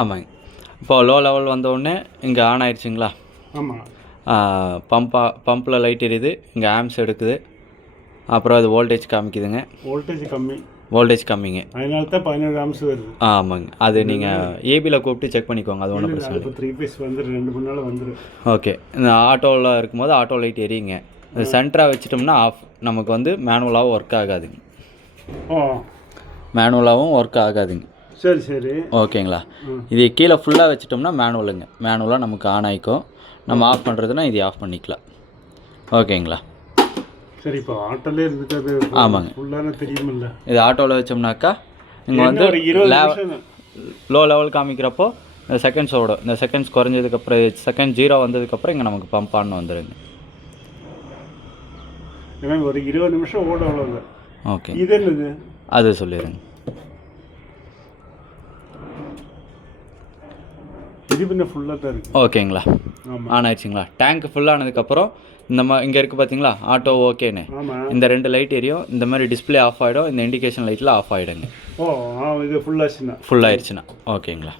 ஆமாங்க. இப்போ low level வந்தோடனே இங்கே ஆன் ஆயிடுச்சுங்களா? ஆமாம். பம்பில் லைட் எரியுது, இங்கே ஆம்ஸ் எடுக்குது, அப்புறம் அது வோல்டேஜ் காமிக்குதுங்க. வோல்டேஜ் கம்மிங்க, அதனால தான் 17 ஆம்ஸ் வருது. ஆமாங்க. அது நீங்கள் ஏபியில் கூப்பிட்டு செக் பண்ணிக்கோங்க, அது ஒன்றும் பிரச்சனை இல்லை. 3 பேஸ் வந்து 2 மணி நேரம் வந்துடும். ஓகே. இந்த ஆட்டோவில் இருக்கும்போது ஆட்டோ லைட் எரியுங்க. இது சென்டராக வச்சிட்டோம்னா ஆஃப். நமக்கு வந்து மேனுவலாகவும் ஒர்க் ஆகாதுங்க. மேனுவலாகவும் ஒர்க் ஆகாதுங்க. சரி. ஓகேங்களா? இது கீழே ஃபுல்லாக வச்சிட்டோம்னா மேனுவலுங்க. மேனுவலாக நமக்கு ஆன் ஆகிக்கும். நம்ம ஆஃப் பண்ணுறதுனா இது ஆஃப் பண்ணிக்கலாம். ஓகேங்களா? சரி. இப்போ ஆட்டோலே இருந்துட்டு அது ஆமாங்க, ஃபுல்லான தெரியுமில்ல. இது ஆட்டோவில் வச்சோம்னாக்கா இங்கே வந்து லோ லெவல் காமிக்கிறப்போ இந்த செகண்ட்ஸ் ஓடும். இந்த செகண்ட்ஸ் குறைஞ்சதுக்கப்புறம் செகண்ட் 0 வந்ததுக்கப்புறம் இங்கே நமக்கு பம்ப் ஆன் வந்துடுங்க. ஏன்னா ஒரு 20 நிமிஷம் ஓடும், அவ்வளோதான். ஓகே. இது என்னது அது சொல்லிடுங்க. இது பின்ன ஃபுல்லாக தான் இருக்குது. ஓகேங்களா? ஆன் ஆயிடுச்சுங்களா? டேங்க் ஃபுல்லானதுக்கப்புறம் இங்கே இருக்குது பார்த்தீங்களா ஆட்டோ ஓகேன்னு, இந்த 2 லைட் எரியும். இந்த மாதிரி டிஸ்பிளே ஆஃப் ஆகிடும். இந்த இண்டிகேஷன் லைட்டில் ஆஃப் ஆகிடுங்க. இது ஃபுல்லாகிடுச்சுன்னா. ஃபுல்லாகிடுச்சுன்னா ஓகேங்களா?